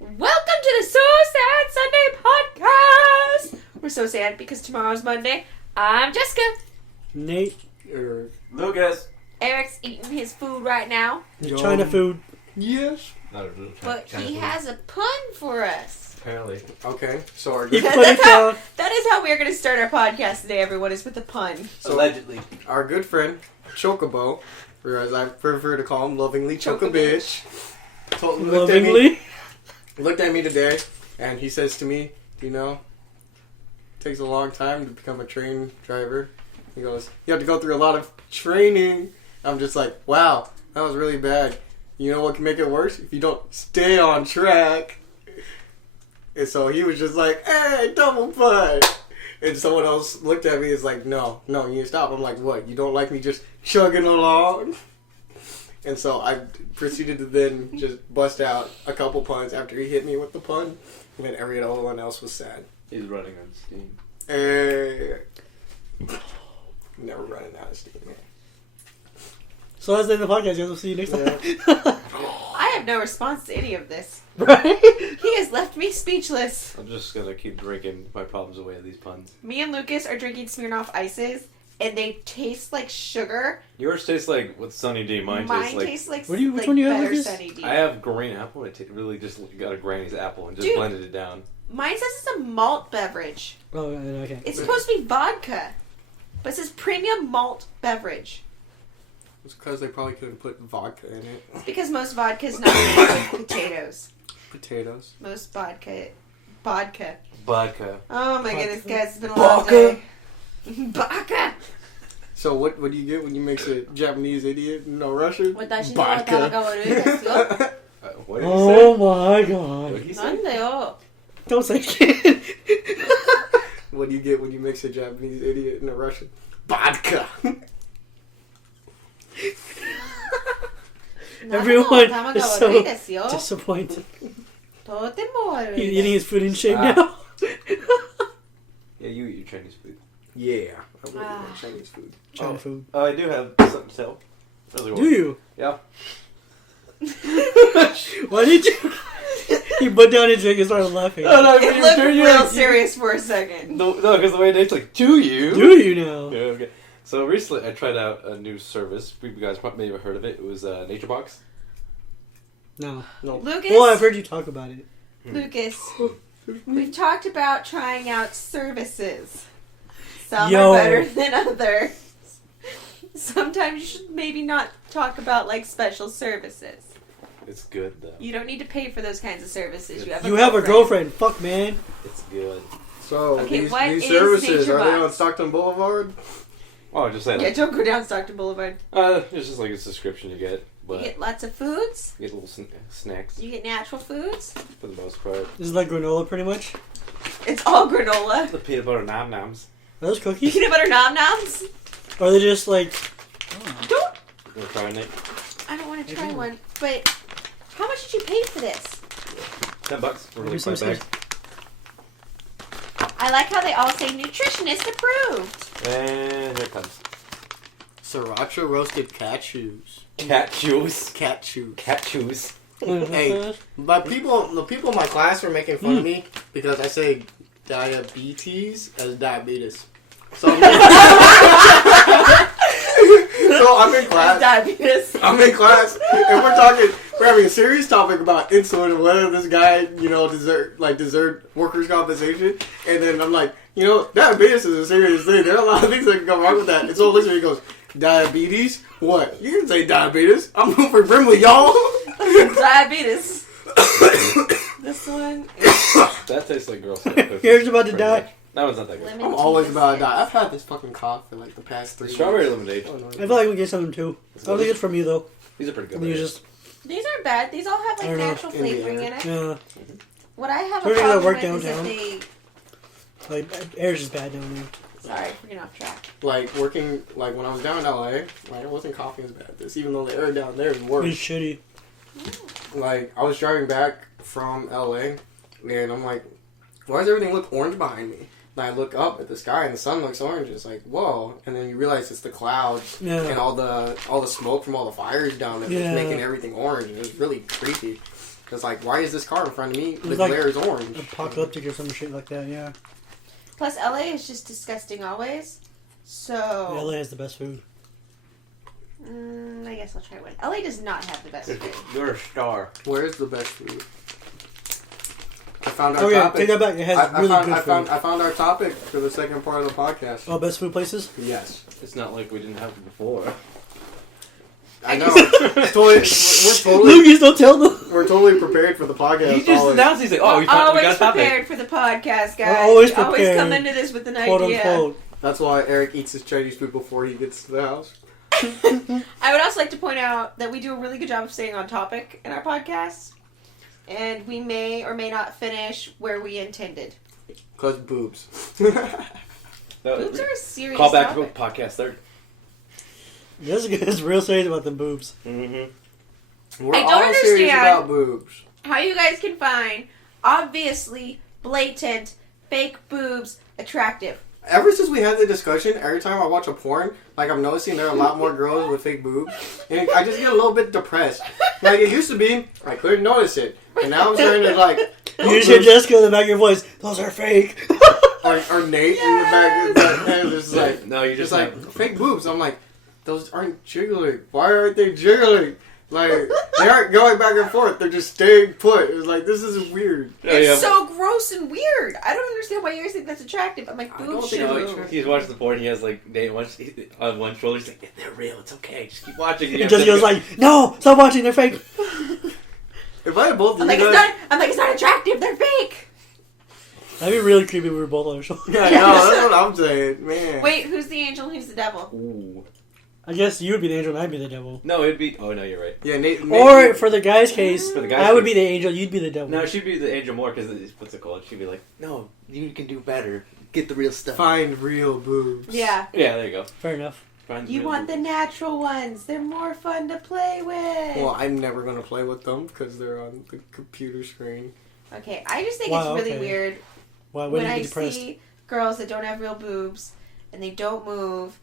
Welcome to the So Sad Sunday podcast. We're so sad because tomorrow's Monday. I'm Jessica. Nate. Lucas. Eric's eating his food right now. China food. Yes. But he has a pun for us. Apparently. Okay, so our He good, put it down. That is how we're going to start our podcast today, everyone, is with a pun. Allegedly. our good friend, Chocobo, or as I prefer to call him, lovingly Chocobitch. Chocobitch, Lovingly. looked at me today, and he says to me, "Do you know, it takes a long time to become a train driver." He goes, "You have to go through a lot of training." I'm just like, wow, that was really bad. You know what can make it worse? If you don't stay on track. And so he was just like, "Hey, double pun." And someone else looked at me and was like, no, you need to stop. I'm like, what? You don't like me just chugging along? And so I proceeded to then just bust out a couple puns after he hit me with the pun. And then everyone else was sad. He's running on steam. Hey. Never running out of steam, man. So that's the end of the podcast, guys. We'll see you next time. I have no response to any of this. Right? He has left me speechless. I'm just gonna keep drinking my problems away with these puns. Me and Lucas are drinking Smirnoff Ices, and they taste like sugar. Yours tastes like with Sunny D. Mine tastes like... Which one do you have, better Lucas? Sunny D. I have green apple. I really just got a Granny's apple and just Dude. blended it down. Mine says it's a malt beverage. Oh, okay. It's supposed to be vodka, but it says premium malt beverage. It's because they probably couldn't put vodka in it. It's because most vodka is not made with potatoes. Potatoes. Most vodka. Vodka. Oh my Vodka. goodness, guys, it's been a long day. Vodka. So what do you get when you mix a Japanese idiot? No Russian? Vodka. What did Oh he my say? god. What did he say? なんだよ。 Don't say it. What do you get when you mix a Japanese idiot and a Russian? Vodka! Everyone is 生が so 悪いですよ。 disappointed. とても悪い He's です。 eating his food in shame Ah. now. Yeah, you eat your Chinese food. Yeah. I really Ah. like Chinese food. China food. I do have something to tell. Really Do you? Yeah. Why did you? He put down his drink and started laughing. No, It looked real serious for a second. No, because the way Nate's like, do you? Do you now? Yeah, okay. So recently I tried out a new service. You guys probably may have heard of it. It was Nature Box. No. Lucas, Well, I've heard you talk about it. Lucas, we've talked about trying out services. Some Yo. are better than others. Sometimes you should maybe not talk about like special services. It's good though. You don't need to pay for those kinds of services. You have a girlfriend. Fuck, man. It's good. So, Okay, these what is services, Nature are they on Box? Stockton Boulevard? Oh, just saying. Yeah, don't go down Stockton Boulevard. It's just like a subscription you get, but You get lots of foods. you get little snacks You get natural foods. for the most part. This is like granola, pretty much. It's all granola. The peanut butter nom noms. Are those cookies? Peanut butter nom noms. Or are they just like... Don't. You wanna try it, Nate? I don't want to try one. But how much did you pay for this? $10 for Maybe like some 5 bags. I like how they all say nutritionist approved. And here it comes. Sriracha roasted cashews. Cat juice. Cashews. Cat juice. Hey, but the people in my class were making fun of me because I say diabetes as diabetes. So, so I'm in class. Diabetes. I'm in class, and we're having a serious topic about insulin and whether this guy, deserve workers' compensation. And then I'm like, diabetes is a serious thing. There are a lot of things that can go wrong with that. And so listen, he goes, diabetes? What? You can say diabetes. I'm going for Brimley, y'all. Diabetes. This one. That tastes like girl stuff. Yours about to Pretty die. much. That one's not that good. Lemon I'm always tea about to biscuit. die. I've had this fucking cough for like the past 3 Strawberry months. lemonade. Oh, no, I feel like we get some of them too. I don't think it's from you though. These are pretty I good. think it's right? just... These aren't bad. These all have I like don't know. natural flavoring in it. Yeah. What I have a We're gonna problem work with is downtown. that they... Like, air's just bad down there. Sorry, we're getting off track. Like when I was down in LA, I wasn't coughing as bad as this, even though the air down there is worse. It's shitty. Like, I was driving back from LA, and I'm like, why does everything look orange behind me? And I look up at the sky, and the sun looks orange. It's like, whoa. And then you realize it's the clouds Yeah. and all the smoke from all the fires down there that's Yeah. making everything orange. And it was really creepy. Because, like, why is this car in front of me? The like glare is orange. Apocalyptic or some shit like that, yeah. Plus, LA is just disgusting always. So. LA has the best food. I guess I'll try one. LA does not have the best food. You're a star. Where's the best food? I found our Oh, yeah, topic. take that back. It has really good food. I found our topic for the second part of the podcast. Oh, best food places? Yes. It's not like we didn't have it before. I know. Lucas, don't tell them. We're totally prepared for the podcast. He just announced, he's like, oh, we got always a topic. prepared for the podcast, guys. We're always You always prepared. come into this with an Quote idea. unquote. That's why Erik eats his Chinese food before he gets to the house. I would also like to point out that we do a really good job of staying on topic in our podcast. And we may or may not finish where we intended. Because boobs. Boobs are a serious Call back topic. to podcast 30. This is real serious about the boobs. Mm-hmm. We're I don't all serious understand. about boobs. How you guys can find obviously blatant fake boobs attractive. Ever since we had the discussion, every time I watch a porn, like I'm noticing there are a lot more girls with fake boobs, and I just get a little bit depressed. Like it used to be, I couldn't notice it, and now I'm starting to like. You just hear Jessica in the back of your voice. Those are fake. or Nate in the back of the head, just like No, you just just like fake boobs. I'm like, those aren't jiggling. Why aren't they jiggling? Like they aren't going back and forth. They're just staying put. It's like this is weird. It's so gross and weird. I don't understand why you guys think that's attractive. I'm like, boobs should move. He's watching the porn. He has like Nate on one shoulder. He's like, they're real. It's okay. Just keep watching. And Jessica's like, no, stop watching. They're fake. If I had both, I'm like, it's not attractive. They're fake. That'd be really creepy if we were both on our shoulders. Yeah, I know. That's what I'm saying, man. Wait, who's the angel? Who's the devil? Ooh. I guess you would be the angel and I'd be the devil. No, it'd be. Oh no, you're right. Yeah, Nate Or for the guy's case, For the guy's I would case. be the angel. You'd be the devil. No, she'd be the angel more because what's it called? She'd be like, no, you can do better. Get the real stuff. find real boobs. Yeah. Yeah, there you go. Fair enough. Find You real want the boobs. natural ones. They're more fun to play with. Well, I'm never gonna play with them because they're on the computer screen. Okay, I just think Wow, it's really okay. weird Why when wouldn't you I be depressed? see girls that don't have real boobs and they don't move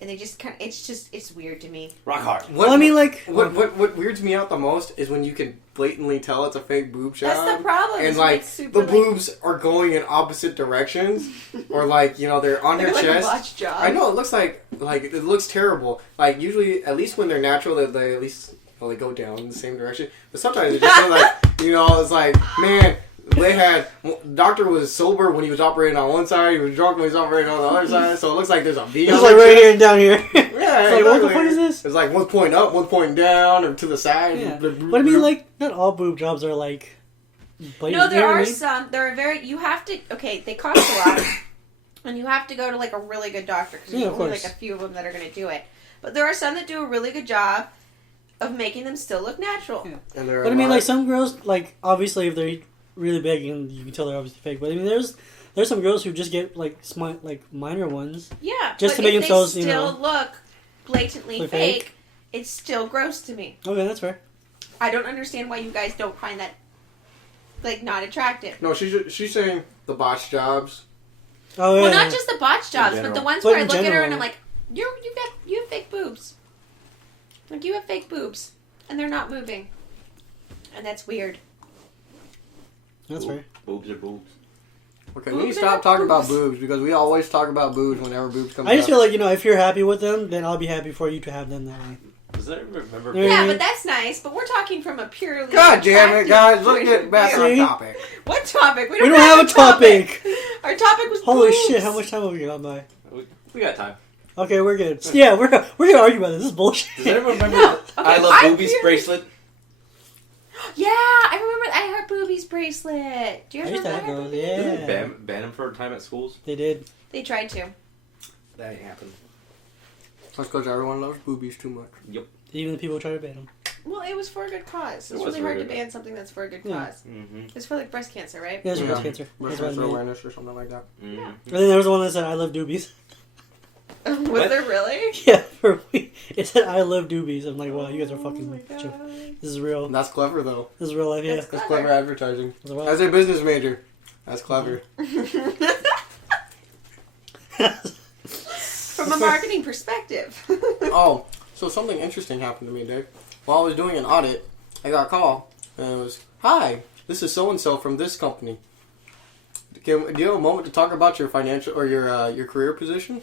and they just kind of, it's weird to me. Rock hard. Well, I mean, like... What weirds me out the most is when you can blatantly tell it's a fake boob shot. That's the problem. And is like it's super, the boobs are going in opposite directions, or like they're on like, your like chest. a botch job. I know it looks like it looks terrible. Like usually, at least when they're natural, they at least they go down in the same direction. But sometimes it just feels like it's like man. They had doctor was sober when he was operating on one side. He was drunk when he was operating on the other side. So it looks like there's a V. It's like right here and down here. Yeah, It's like, what the fuck is this? It's like one point up, one point down, or to the side. Yeah. But I mean, like, not all boob jobs are like... blatant, No, there you know what I are mean? some. There are very. You have to. Okay, they cost a lot, and you have to go to like a really good doctor because Yeah, there's of only course. like a few of them that are going to do it. But there are some that do a really good job of making them still look natural. Yeah. And there are But I mean, a lot- like, some girls, like, obviously, if they're really big, and you can tell they're obviously fake. But I mean, there's some girls who just get, like, minor ones. Yeah, Just but to make if themselves, they you still know, look blatantly look fake, fake. it's still gross to me. Okay, that's fair. I don't understand why you guys don't find that like not attractive. No, she's saying the botch jobs. Oh, yeah. Well, not just the botch jobs, but general. the ones But where I in look at her general. and I'm like, you have fake boobs. Like you have fake boobs, and they're not moving, and that's weird. That's fair. Boobs are boobs. Okay, Boobs we need to are stop talking about boobs. boobs because we always talk about boobs whenever boobs come up. I just feel like, if you're happy with them, then I'll be happy for you to have them that way. Does anyone remember? Yeah. Yeah, but that's nice. But we're talking from a purely God damn it, attractive guys! Let's point get of back view. on See? topic. What topic? We don't have a topic! Our topic was Holy boobs. shit, how much time have we gone by? We got time. Okay, we're good. Yeah, we're gonna argue about this. This is bullshit. Does anyone remember No, the okay, I Love I Boobies really- bracelet? Yeah, I remember. I heard boobies bracelet. Do you I guys used to remember have that? those, Didn't yeah. they ban them for a time at schools? They did. They tried to. That ain't happened. That's because everyone loves boobies too much. Even the people who try to ban them. Well, it was for a good cause. It It's was really for a hard to good ban something that's for a good Yeah. cause. Mm-hmm. It's for like breast cancer, right? Yeah, it's Yeah. breast cancer. Breast That's what I cancer mean. awareness or something like that. Mm-hmm. Yeah. And then there was the one that said, I love doobies. Was What? there really? Yeah, it said, I love doobies. I'm like, wow, you guys are Oh fucking... my God. This is real. And that's clever though. This is real life, yeah. That's That's Clever. clever advertising. As well. As a business major, that's clever. From a marketing perspective. Oh, so something interesting happened to me, Dave. While I was doing an audit, I got a call, and it was, "Hi, this is so and so from this company. Do you have a moment to talk about your financial or your career position?"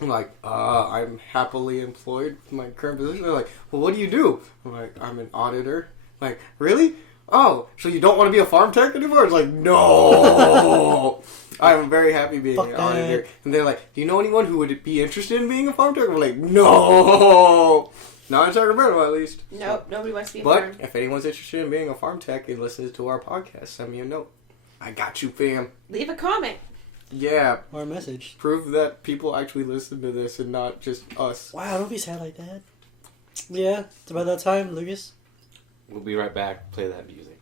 I'm like, I'm happily employed in my current position. They're like, "Well, what do you do?" I'm like, "I'm an auditor." I'm like, "Really? Oh, so you don't want to be a farm tech anymore?" It's like, "No." I'm very happy being an auditor. And they're like, "Do you know anyone who would be interested in being a farm tech?" I'm like, "No." Not in Sacramento, at least. Nope, nobody wants to be a But farm. if anyone's interested in being a farm tech and listens to our podcast, send me a note. I got you, fam. Leave a comment. Yeah. Or a message. Prove that people actually listen to this and not just us. Wow, don't be sad like that. Yeah, it's about that time, Lucas. We'll be right back. Play that music.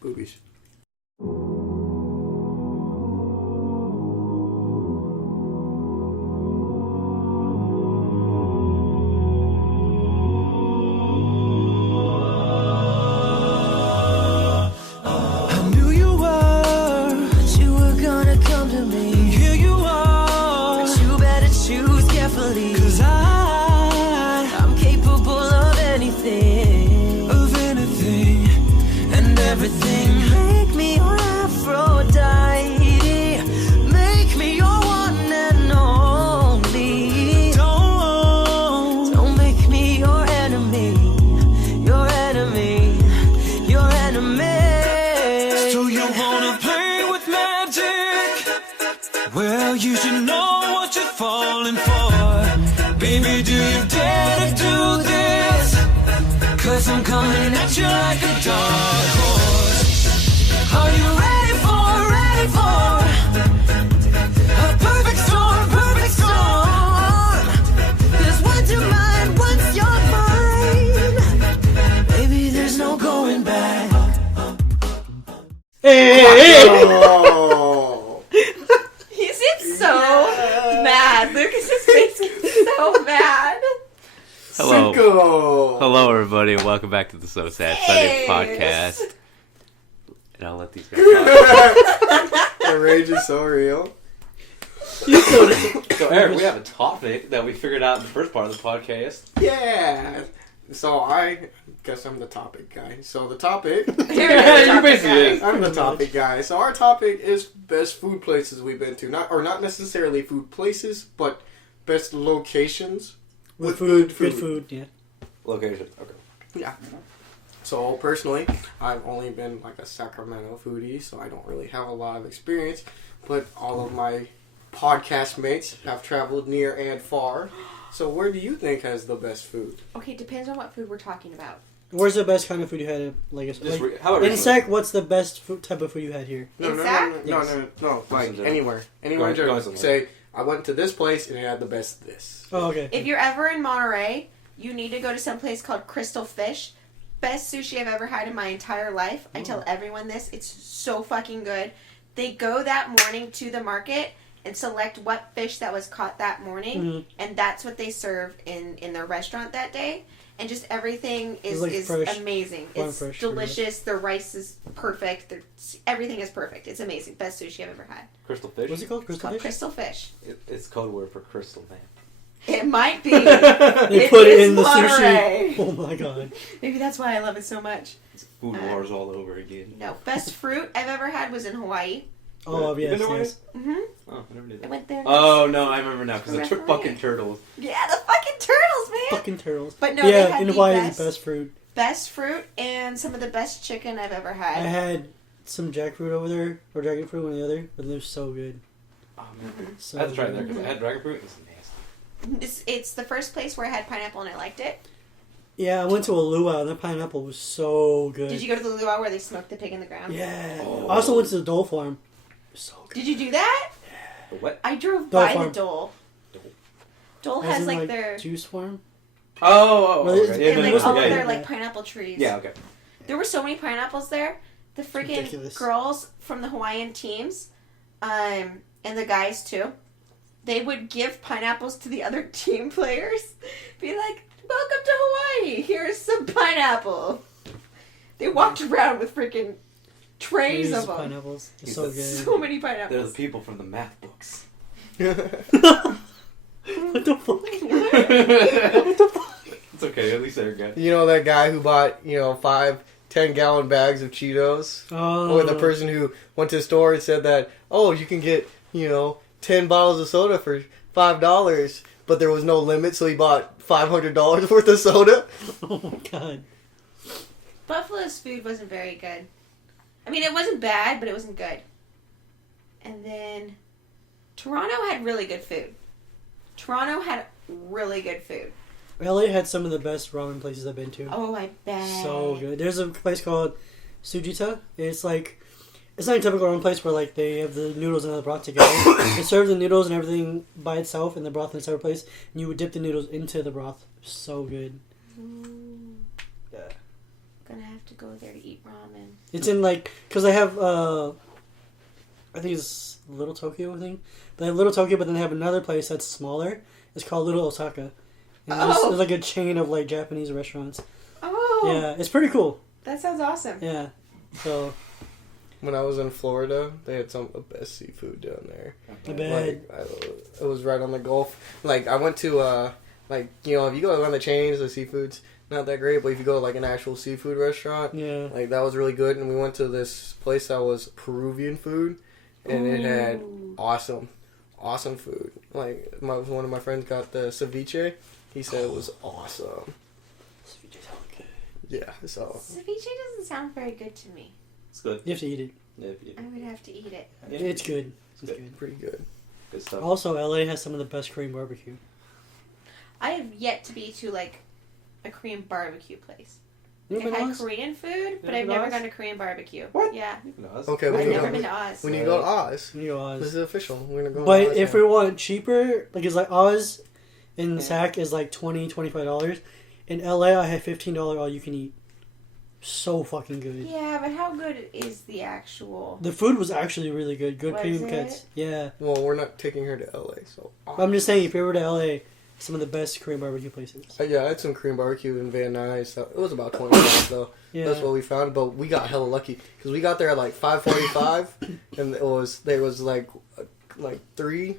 Boobies. I'm coming at you like a dark horse. Are you ready for a perfect storm, perfect storm? There's once you're mine, once you're mine. Baby, there's no going back. Hey! Oh. He seems so mad. Lucas's face is so mad. Hello. Cinco. Hello, everybody, and welcome back to the So Sad Sunday Yes. podcast. And I'll let these guys talk. The rage is so real. So, Eric, we have a topic that we figured out in the first part of the podcast. Yeah. So I guess I'm the topic guy. So the topic... Yeah, you basically is. I'm the topic guy. So our topic is best food places we've been to. Not necessarily food places, but best locations. With good food, yeah. Location. Okay. Yeah. So personally, I've only been like a Sacramento foodie, so I don't really have a lot of experience. But all of my podcast mates have traveled near and far. So where do you think has the best food? Okay, depends on what food we're talking about. Where's the best kind of food you had? How about in Sac, what's the best type of food you had here? No. Like Yes. anywhere. Anywhere in general. Say, I went to this place and it had the best this. Oh, okay. If you're ever in Monterey, you need to go to some place called Crystal Fish. Best sushi I've ever had in my entire life. I tell everyone this. It's so fucking good. They go that morning to the market and select what fish that was caught that morning, and that's what they serve in their restaurant that day. And just everything is amazing. It's fresh, delicious. Their rice is perfect. Everything is perfect. It's amazing. Best sushi I've ever had. Crystal Fish? What's it called? It's Crystal called Fish? Crystal Fish. It's code word for crystal, man. It might be. They put it is in the Monterey. sushi. Oh my god. Maybe that's why I love it so much. It's food wars all over again. No, best fruit I've ever had was in Hawaii. Oh, You yes, been there, yes. Mm-hmm. Oh, I never knew I that. went there. Oh, no, I remember now, because the Referee. fucking turtles. Yeah, the fucking turtles, man. Fucking turtles. But no, they Yeah, had in the Hawaii is best, the best fruit. best fruit and some of the best chicken I've ever I had. had some jackfruit over there, or dragon fruit, one or the other, but they're so good. Oh, man. So I had to try it there, good. because I had dragon fruit, and it's nasty. It's the first place where I had pineapple and I liked it. Yeah, I went to a luau, and the pineapple was so good. Did you go to the luau where they smoked the pig in the ground? Yeah. Oh. I also went to the Dole Farm. It was so good. Did you do that? The what? I drove Dole by Farm. the Dole. Dole As has in, like their juice farm. Oh, Well, it's- okay. Yeah, and no, like all yeah, of yeah, their yeah. like pineapple trees. Yeah, okay. There were so many pineapples there. The freaking ridiculous. girls from the Hawaiian teams, and the guys too, they would give pineapples to the other team players. Be like, "Welcome to Hawaii. Here's some pineapple." They walked around with freaking trays These of them. pineapples. They're He's so the- good. So many They're the pineapples. people from the math books. What the fuck? It's okay, at least they're good. You know that guy who bought, 5 10-gallon bags of Cheetos. Oh. Or the person who went to the store and said that, oh, you can get, 10 bottles of soda for $5, but there was no limit, so he bought $500 worth of soda. Oh my god. Buffalo's food wasn't very good. I mean, it wasn't bad, but it wasn't good. And then Toronto had really good food. LA had some of the best ramen places I've been to. Oh, I bet. So good. There's a place called Sujita. It's like, it's not a typical ramen place where like they have the noodles and the broth together. They serve the noodles and everything by itself and the broth in a separate place. And you would dip the noodles into the broth. So good. Ooh. Yeah. Gonna have to go there to eat ramen. It's in like, because they have, I think it's Little Tokyo, I think. They have Little Tokyo, but then they have another place that's smaller. It's called Little Osaka. And there's like a chain of like Japanese restaurants. Oh. Yeah, it's pretty cool. That sounds awesome. Yeah. So. When I was in Florida, they had some of the best seafood down there. I bet. It was right on the Gulf. Like, I went to, if you go around the chains, the seafood's not that great, but if you go to, like, an actual seafood restaurant, Yeah. like, that was really good. And we went to this place that was Peruvian food, and it had awesome food. Like, one of my friends got the ceviche. He said it was awesome. Ceviche sounds good. Yeah, so. Ceviche doesn't sound very good to me. It's good. You have to eat it. Yeah, I would have to eat it. It's good. It's good. good. Pretty good. Good stuff. Also, LA has some of the best Korean barbecue. I have yet to be to like a Korean barbecue place. You I've ever been had to Oz? Korean food, but You I've been to never Oz? gone to Korean barbecue. What? Yeah. Okay, I've we never need been to to Oz. we need to go to Oz. You go This Oz. is official. We're going to go But to Oz if now. we want cheaper, like it's like Oz in Yeah. SAC is like $20, $25. In LA, I had $15 all you can eat. So fucking good. Yeah, but how good is the actual? The food was actually really good. Good Was premium it? cuts. Yeah. Well, we're not taking her to LA, so. I'm just saying, if you were to LA, some of the best Korean barbecue places. Yeah, I had some Korean barbecue in Van Nuys. So it was about $20 though. Yeah. That's what we found, but we got hella lucky because we got there at like 5:45, and there was like 4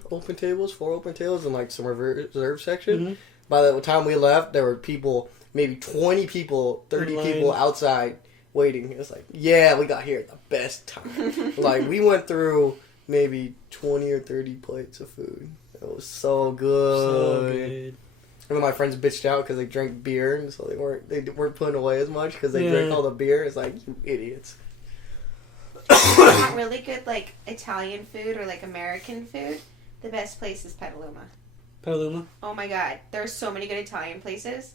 open tables, and like some reserve section. Mhm. By the time we left, there were people, maybe 20 people, 30 In line. people outside waiting. It's like, yeah, we got here at the best time. Like we went through maybe 20 or 30 plates of food. It was so good. So good. And then my friends bitched out because they drank beer, and so they weren't putting away as much because they Yeah. drank all the beer. It's like, you idiots. Not really good like Italian food or like American food. The best place is Petaluma. Petaluma. Oh my god, there's so many good Italian places.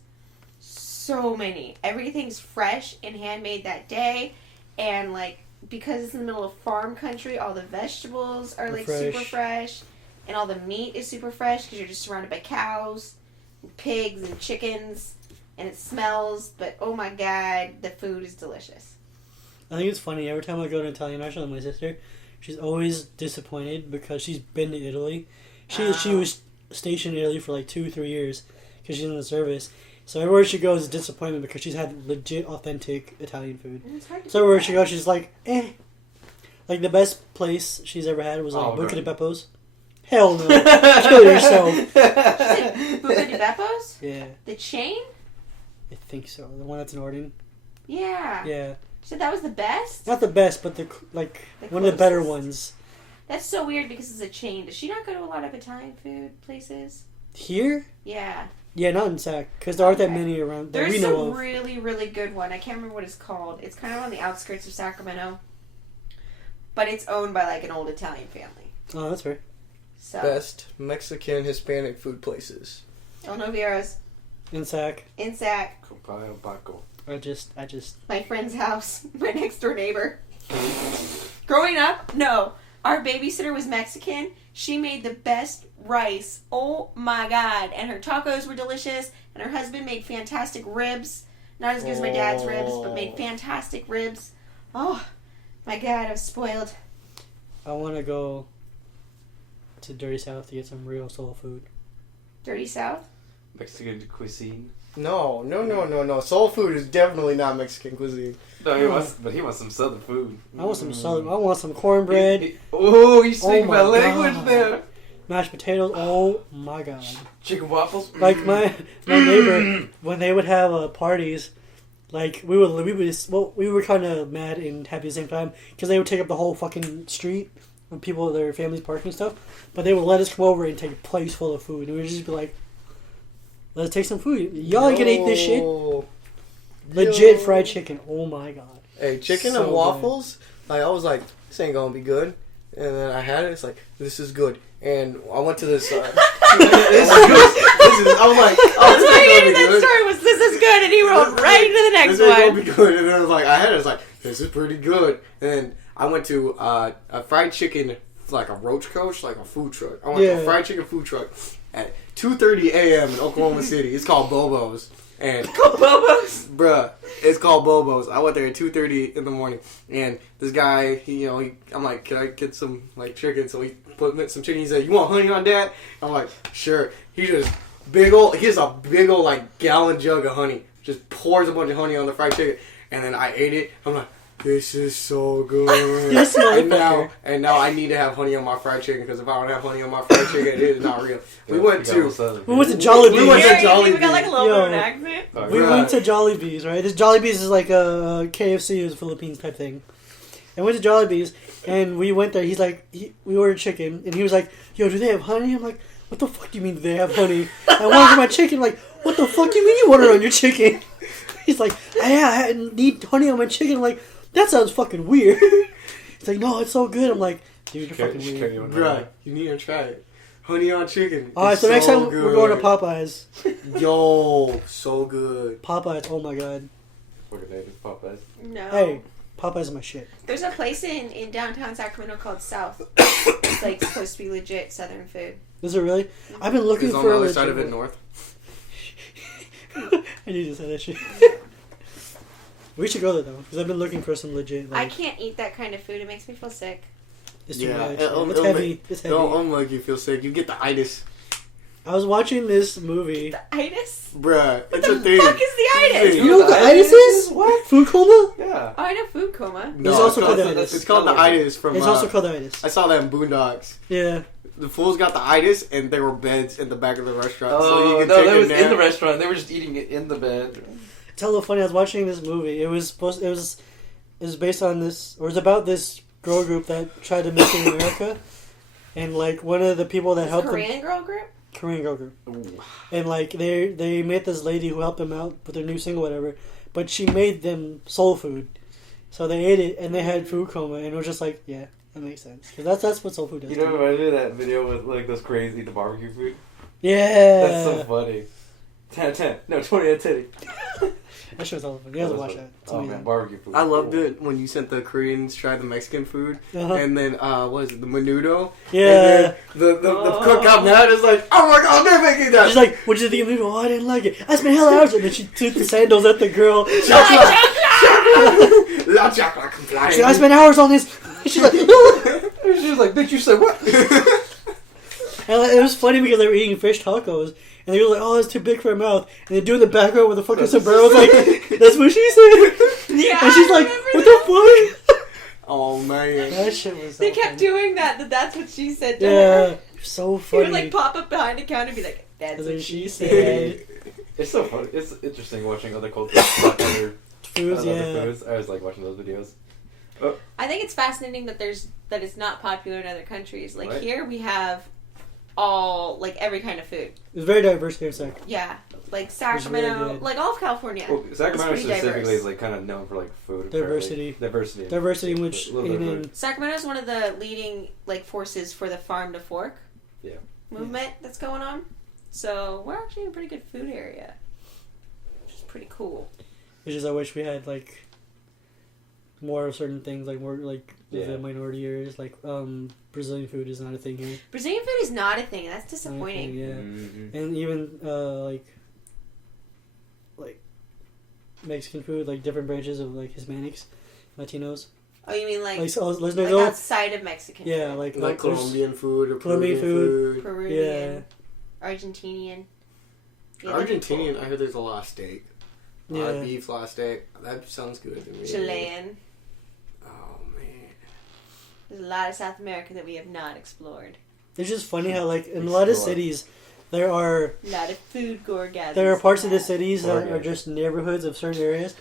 So many. Everything's fresh and handmade that day, and like because it's in the middle of farm country, all the vegetables are like super fresh, and all the meat is super fresh because you're just surrounded by cows, and pigs, and chickens, and it smells. But oh my god, the food is delicious. I think it's funny. Every time I go to an Italian restaurant with my sister, she's always disappointed because she's been to Italy. She was stationed in Italy for like 2-3 years because she's in the service. So everywhere she goes is disappointment because she's had legit, authentic Italian food. And it's hard to So everywhere she goes, she's like, eh. Like the best place she's ever had was like Buca di Beppo's. Hell no. Kill yourself. Buca di Beppo's? Yeah, The chain? I think so. The one that's in Arden. Yeah. Yeah. So that was the best? Not the best, but the like The one of the better closest. ones. That's so weird because it's a chain. Does she not go to a lot of Italian food places? Here? Yeah. Yeah, not in Sac, because there aren't that Okay. many around that There's we know a of. really, really good one. I can't remember what it's called. It's kind of on the outskirts of Sacramento. But it's owned by like an old Italian family. Oh, that's fair. So Best Mexican Hispanic food places. El Novieros In Sac, in Sac, Copayo Paco. I just. my friend's house, my next door neighbor. Growing up, no. Our babysitter was Mexican. She made the best rice. Oh my god. And her tacos were delicious. And her husband made fantastic ribs. Not as good as my dad's ribs, but made fantastic ribs. Oh my god, I was spoiled. I want to go to Dirty South to get some real soul food. Dirty South? Mexican cuisine. No. Soul food is definitely not Mexican cuisine. No, he wants some southern food. I want some southern. I want some cornbread, Oh, you speak Oh my my language God. there. mashed potatoes. Oh my god! Chicken waffles. Like my neighbor, when they would have parties, Like we were kind of mad and happy at the same time because they would take up the whole fucking street when people their families parking and stuff, but they would let us come over and take a place full of food, and we'd just be like, "Let's take some food. Y'all can eat this shit." Legit fried chicken. Oh my god. Hey, chicken So and waffles. Like I was like, this ain't gonna be good, and then I had it. It's like this is good, and I went to this. This is good. I was like, oh, this ain't gonna be that good. story was this is good, and he rolled right into the next This ain't gonna one. be good, and then I was like, I had it. It's like this is pretty good, and then I went to a fried chicken, like a roach coach, like a food truck. I went to a fried chicken food truck at 2:30 a.m. in Oklahoma City. It's called Bobo's. And Bobos. bruh, it's called Bobo's. I went there at 2:30 in the morning, and this guy, I'm like, can I get some like chicken? So he put some chicken. He said, "You want honey on that?" I'm like, sure. He has a big old like gallon jug of honey. Just pours a bunch of honey on the fried chicken, and then I ate it. I'm like, this is so good. Yes, and now I need to have honey on my fried chicken because if I don't have honey on my fried chicken, it is not real. We went to Jollibee. We went to We got like a little Yo. bit of an accent. We went to Jollibee's, right? This Jollibee's is like a KFC in the Philippines type thing. And went to Jollibee's, and we went there. He's like, we ordered chicken, and he was like, "Yo, do they have honey?" I'm like, "What the fuck do you mean do they have honey?" I wanted my chicken. I'm like, "What the fuck do you mean you ordered on your chicken?" He's like, "Yeah, I need honey on my chicken." I'm like, "That sounds fucking weird." He's like, "No, it's so good." I'm like, "Dude, you're fucking weird." Bruh, you need to try it. Honey on chicken. Alright, so next time we're going to Popeyes. Yo, so good. Popeyes, oh my god. Fucking name is Popeyes. No. Hey, Popeyes is my shit. There's a place in downtown Sacramento called South. It's like supposed to be legit Southern food. Is it really? I've been looking It's on for the a other legit side of it one. north. I need to say that shit. We should go there though, because I've been looking for some legit. I Like, can't eat that kind of food. It makes me feel sick. it's too Yeah, much. it'll It's heavy. It's heavy. Don't make you feel sick. You get the itis. I was watching this movie. The itis? Bruh, What it's the a thing. fuck is the itis? You know what the itis is? What? Food coma? Yeah. Oh, I know food coma. No, It's also called it's, the itis. it's called the itis from. It's also called the itis. I saw that in Boondocks. Yeah. The fools got the itis, and there were beds in the back of the restaurant, so Oh, you could no, take that a was nap. in the restaurant. They were just eating it in the bed. It's hella funny. I was watching this movie. It was based on this, or it's about this girl group that tried to make it in America, and like one of the people that helped them. Korean girl group? Korean girl group. Ooh. And like they met this lady who helped them out with their new single, whatever. But she made them soul food, so they ate it and they had food coma, and it was just like, yeah, that makes sense. 'Cause that's what soul food does. You know, too. remember that video with like those crazy the barbecue food? Yeah, That's so funny. 10 out of 10. No, 20 out of 10. that show's hella fun. You have to watch that. It's Oh amazing. man, barbecue food. I loved it when you sent the Koreans try the Mexican food, Uh-huh. and then what is it, the menudo? Yeah. And then the cook got mad. It's like, oh my god, they're making that. She's like, "What'd you think of it?" "Oh, I didn't like it. I spent hella hours." And then she threw the sandals at the girl. She's La chocolate compliant. like, "I spent hours on this." And she's like, She was like, bitch, you said what? and like, it was funny because they were eating fish tacos, and they were like, "Oh, it's too big for her mouth." And they're doing the background with the fucking sombrero. I was like, "That's what she said." Yeah, And she's I like, remember "What that. the fuck?" Oh man. That shit was. So They kept funny. doing that. That's what she said to Yeah, her. so He funny. would like pop up behind a counter and be like, "That's That's what what she she said." said. It's so funny. It's interesting watching other cultures talk other Foods, other yeah. foods. I was like watching those videos. I think it's fascinating that it's not popular in other countries. Like Right. here, we have every kind of food. It's very diverse here, Zach. Yeah, like really Sacramento, good. like all of California. Well, Sacramento pretty specifically diverse. is like kind of known for like food. Diversity. Diversity. Diversity in which, A little bit of in food. Sacramento is one of the leading forces for the farm to fork Yeah. movement that's going on. So we're actually in a pretty good food area, which is pretty cool. it's just I wish we had like more of certain things, like more like Yeah. the minority areas. Like Brazilian food is not a thing here. Brazilian food is not a thing. That's It's not a thing, disappointing. yeah. Mm-hmm. And even like Mexican food, like different branches of like Hispanics, Latinos. Oh, you mean like So let's like go. outside of Mexican? Yeah, food. like Like there's- Colombian food or Colombian Peruvian food. Peruvian, Argentinian. Yeah, that'd be Argentinian, cool. I heard there's a lot of steak. A lot Yeah. of beef, a lot of steak. That sounds good to me. Chilean. Oh man. There's a lot of South America that we have not explored. It's just funny how like in a lot of Explore. cities there are A lot of food gorgasms. parts of the that. cities that are Orgasm. just neighborhoods of certain areas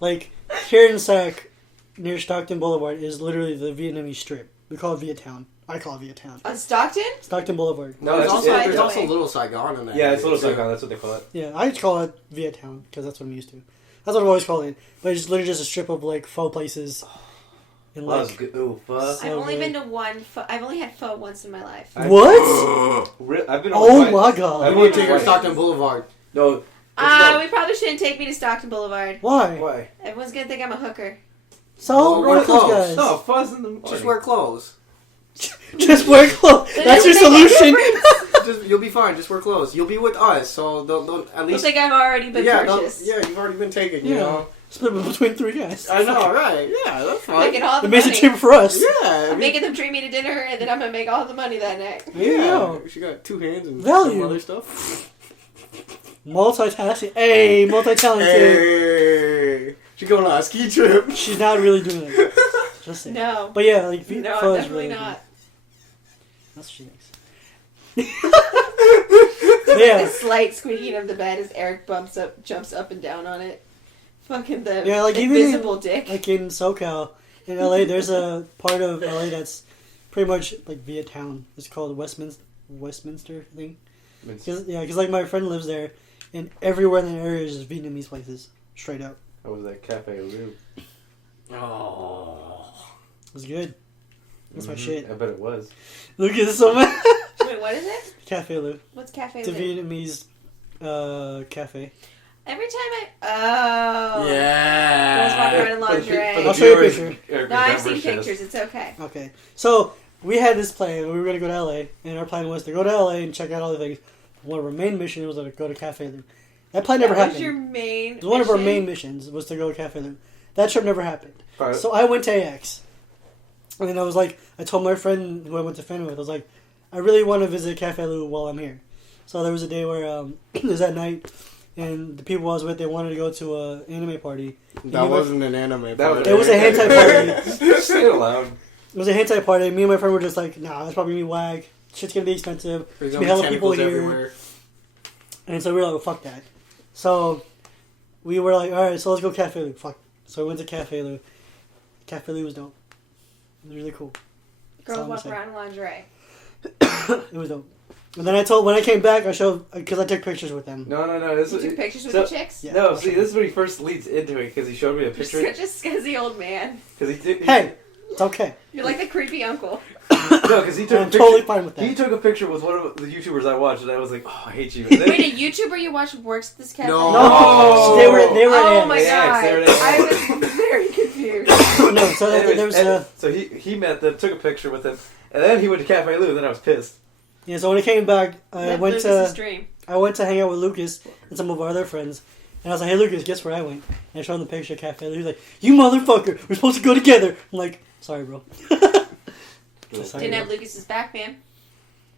Like, here in Sac, near Stockton Boulevard, is literally the Vietnamese strip. We call it Viettown. I call it Viettown. On Stockton? Stockton Boulevard. No, there's also, by there's the also way. Little Saigon in that. Yeah, it's area, Little too. Saigon. That's what they call it. Yeah, I just call it Viettown because that's what I'm used to. That's what I've always called it. But it's literally just a strip of like pho places. And That was like, good. Ooh, fuck. So I've only good. been to one pho. I've only had pho once in my life. what? I've been on Oh twice. my I god! want to take her to Twice. Stockton Boulevard. No. We probably shouldn't take me to Stockton Boulevard. Why? Why? Everyone's gonna think I'm a hooker. So Well, we're with those close. guys. No, fuzz in the morning. Just wear clothes. Just wear clothes. It That's your doesn't make a solution. difference. You'll be fine. Just wear clothes. You'll be with us, so they'll at Looks least. like I've already been purchased. Yeah, you've already been taken. You Yeah. know. Split it between 3 guys. I know, right? Yeah, that's fine. Making all the It makes it money. cheaper for us. Yeah, I'm making them treat me to dinner, and then I'm gonna make all the money that night. There you go. She got 2 hands and Value. some other stuff. Multitasking. Hey, multi-talented. Hey, she going on a ski trip. She's not really doing it. Just saying. No. But yeah, like No, pho I'm is definitely really not. good. That's what she makes. But The yeah, slight squeaking of the bed as Eric jumps up and down on it. Fucking the Yeah, like, even invisible dick. like in SoCal, in LA, there's a part of LA that's pretty much like Viettown. It's called Westminster thing. Because like my friend lives there, and everywhere in that area is just Vietnamese places, straight up. How was that Cafe Lou? Oh. It was good. That's my shit. I bet it was. Look at this so much. Wait, what is it? Cafe Lou. What's Cafe It's a Lou? Vietnamese cafe. Every time girls walk Yeah. around in lingerie. I'll show you a picture. No, I've seen pictures. It's okay. Okay. So we had this plan. We were going to go to LA, and our plan was to go to LA and check out all the things. One of our main missions was to go to Cafe Lou. That plan never That was happened. your main. It was one of our mission? main missions was to go to Cafe Lou. That trip never happened. Right. So I went to AX. And then I was like, I told my friend who I went to Finn with, I was like, I really want to visit Cafe Lou while I'm here. So there was a day where it was at night, and the people I was with, they wanted to go to an anime party. That wasn't an anime. That party. It was a hentai party. Say it aloud. It was a hentai party. Me and my friend were just like, nah, that's probably gonna be whack. Shit's gonna be expensive. There's There's gonna gonna be be hella people tentacles here. everywhere. And so we were like, well, fuck that. So we were like, alright, so let's go Cafe Lou. Fuck. So we went to Cafe Lou. Cafe Lou was dope. It was really cool. That's all Girls I'm walk gonna around in lingerie. say. It was dope. And then when I came back, I showed, because I took pictures with them. No. This You is, took pictures with so- the chicks? Yeah. No, see, this is when he first leads into it because he showed me a You're picture. such a scuzzy old man. Because he did. Hey, it's okay. You're like the creepy uncle. No, because he took a I'm picture. totally fine with that. He took a picture with one of the YouTubers I watched, and I was like, "Oh, I hate you." And then, Wait, a YouTuber you watch works at this cafe? No. No, Oh. they were Oh in my They asked, god. they were there. I was very confused. No, so Anyways, there was and- so he met them, took a picture with them, and then he went to Cafe Lou. And then I was pissed. yeah. So when I came back, I Lived went Lucas's to dream. hang out with Lucas and some of our other friends, and I was like, "Hey, Lucas, guess where I went?" And I showed him the picture of Cafe Lou. He was like, "You motherfucker, we're supposed to go together." I'm like, "Sorry, bro." Sorry, Didn't bro. have Lucas's back, man.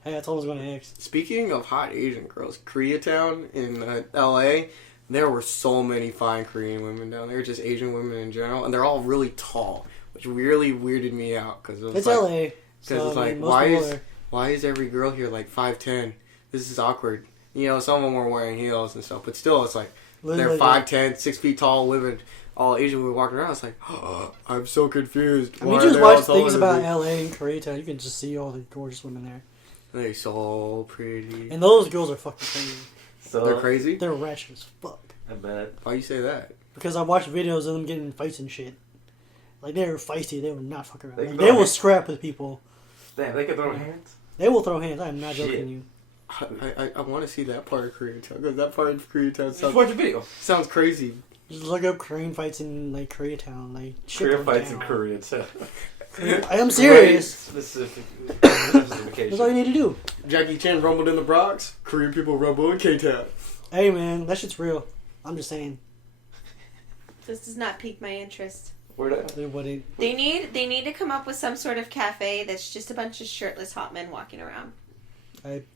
Hey, I told him I was going to X. Speaking of hot Asian girls, Koreatown in LA, there were so many fine Korean women down there, just Asian women in general, and they're all really tall, which really weirded me out because it was It's like, LA. Because So, it's I like, mean, most people are- why is every girl here like 5'10"? This is awkward. You know, some of them were wearing heels and stuff, but still, it's like they're literally- 5'10", 6 feet tall women, all Asian women walking around. It's like, I'm so confused. I mean, Why just are they all watch taller things than about me? LA and Koreatown. You can just see all the gorgeous women there, They're so pretty. and those girls are fucking crazy. So They're crazy? They're ratchet as fuck. I bet. Why you say that? Because I watched videos of them getting in fights and shit. Like, they were feisty. They were not fucking around. They Like, can they throw will hands. scrap with people. Damn, they can throw hands. They will throw hands. I am not Shit. joking you. I want to see that part of Koreatown because that part of Koreatown Just watch a video. sounds crazy. Just look up Korean fights in, like, Koreatown. Like, shit Korea goes fights in down. Korea too. I am serious. Specific. That's all you Specification. need to do. Jackie Chan rumbled in the Bronx. Korean people rumble in K-Town. Hey, man, that shit's real. I'm just saying. This does not pique my interest. Where'd I? Everybody. They need to come up with some sort of cafe that's just a bunch of shirtless hot men walking around.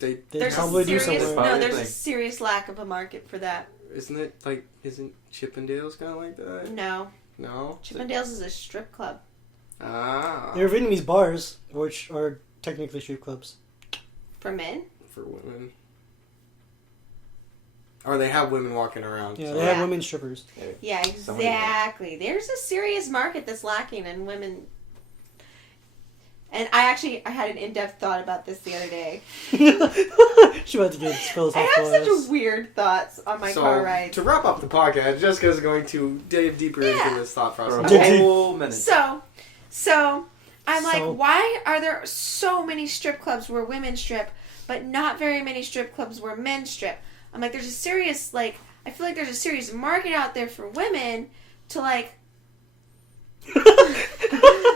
They There's probably a do serious somewhere. Probably there's a thing. serious lack of a market for that. Isn't Chippendales kind of like that? No, No? Chippendales is a strip club. Ah. There are Vietnamese bars, which are technically strip clubs. For men? For women. Or they have women walking around. Yeah, so- they have Yeah. women strippers. Yeah, exactly. There's a serious market that's lacking in women. And I had an in-depth thought about this the other day. She about to get philosophical. I have such ass. weird thoughts on my car ride. To wrap up the podcast, Jessica's going to dive deeper into this thought For process. a Okay. whole minute. So I'm like, So- why are there so many strip clubs where women strip, but not very many strip clubs where men strip? I'm like, there's a serious, like, I feel like there's a serious market out there for women to, like,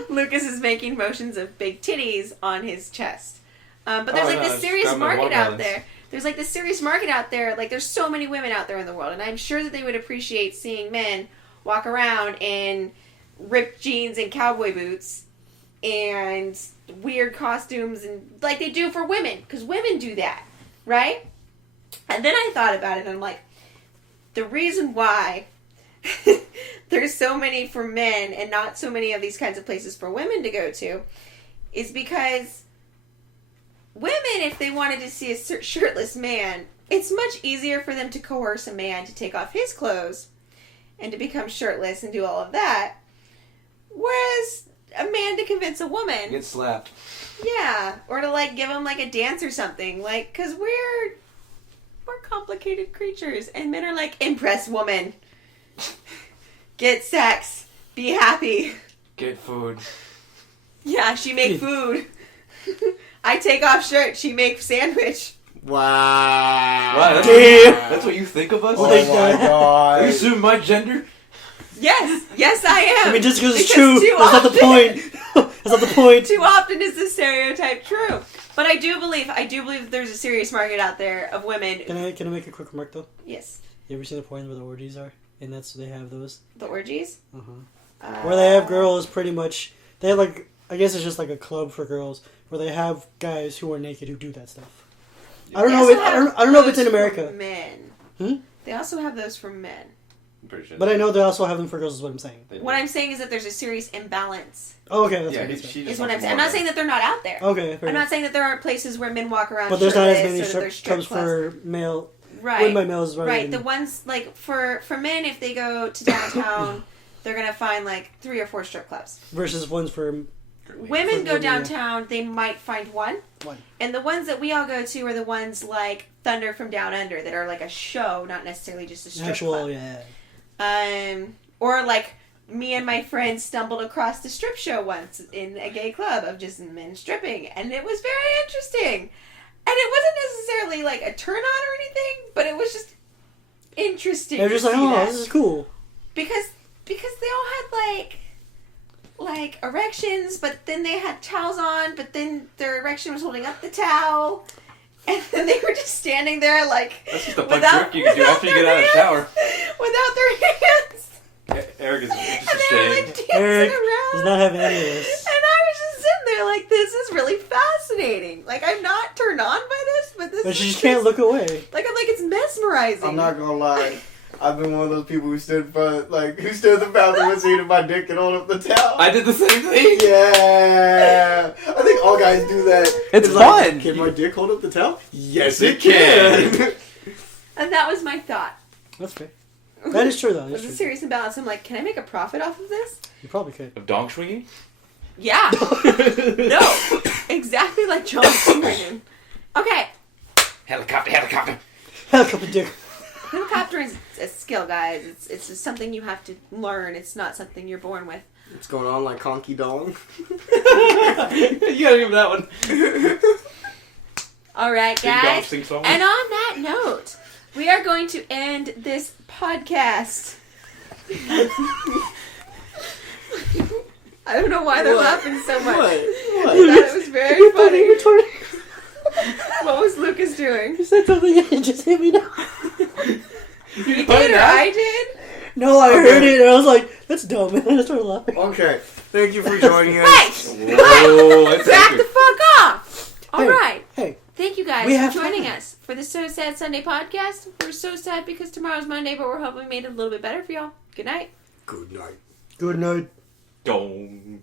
Lucas is making motions of big titties on his chest. But there's, like, this serious grab my market out watermelons. there. There's, like, this serious market out there. Like, there's so many women out there in the world. And I'm sure that they would appreciate seeing men walk around in ripped jeans and cowboy boots and weird costumes and like they do for women. Because women do that, right? And then I thought about it and I'm like, the reason why there's so many for men and not so many of these kinds of places for women to go to is because women, if they wanted to see a shirtless man, it's much easier for them to coerce a man to take off his clothes and to become shirtless and do all of that. Whereas a man to convince a woman, Get slapped. yeah, or to like give him like a dance or something, like, because we're complicated creatures, and men are like, impress woman, get sex, be happy. Get food. Yeah, she make food. I take off shirt, she make sandwich. Wow. Wow, Damn. that's what you think of us? Oh Like my that. Are you god. assuming my gender? Yes, I am. I mean, just because it's Because true, too that's not the point. That's not the point. Too often is the stereotype true. But I do believe that there's a serious market out there of women. Can I make a quick remark though? Yes, You ever seen the porn where the orgies are, and they have those? the orgies. Where they have girls pretty much. They have like, I guess it's just like a club for girls where they have guys who are naked who do that stuff. I don't know. I don't know if it's in America. Men. Hmm? They also have those for men. I'm pretty sure. But I know they also have them for girls. Is what I'm saying. What I'm saying is that there's a serious imbalance. Oh, okay, that's Yeah, what I'm saying. she Is just what I'm wants saying. I'm more not saying that they're not out there. Okay, fair I'm enough. not saying that there aren't places where men walk around. But there's not as shirtless many or that there's strip clubs for male. right. Women by males, Right. The ones like for men, if they go to downtown, they're gonna find like 3 or 4 strip clubs. versus ones for Women For go women, yeah. downtown, they might find one. And the ones that we all go to are the ones like Thunder from Down Under that are like a show, not necessarily just a strip actual. club. Yeah. Or like me and my friends stumbled across the strip show once in a gay club of just men stripping, and it was very interesting. And it wasn't necessarily like a turn on or anything, but it was just interesting. They're just to like, see oh, that. this is cool. because they all had like erections, but then they had towels on, but then their erection was holding up the towel, and then they were just standing there like That's just a fun trick you can do after you get out of the shower. without their hands. Eric is just And they were like ashamed. dancing Eric around. does not have any of this. And I was just sitting there like, this is really fascinating. Like, I'm not turned on by this, but this But is you just can't look away. Like, I'm like, it's mesmerizing. I'm not gonna lie. I've been one of those people who stood in the bathroom and seen my dick and hold up the towel. I did the same thing. Yeah. I think all guys do that. It's like, fun. Can my dick hold up the towel? Yes, it it can. And that was my thought. That's fair. That is true though. It That's was a true. serious imbalance. I'm like, can I make a profit off of this? You probably could. Of dong swinging? Yeah. No. Exactly like John Singleton. Okay. Helicopter. Helicopter dick. Helicoptering is a skill, guys. It's just something you have to learn. It's not something you're born with. What's going on like conky dong? You gotta give him that one. All right, Big dong guys. sing song. And on that note, we are going to end this podcast. I don't know why they're What? laughing so much. What? I thought it was very funny. What was Lucas doing? You said something and it just hit me now. He did or I did? No, I heard it and I was like, that's dumb. And I just started laughing. Okay. Thank you for joining us. Hey! Whoa, that's Back angry. the fuck off! Hey. Alright. Hey, Thank you guys We for have joining time. us for the So Sad Sunday podcast. We're so sad because tomorrow's Monday, but we're hoping we made it a little bit better for y'all. Good night. Good night. good night. Dong.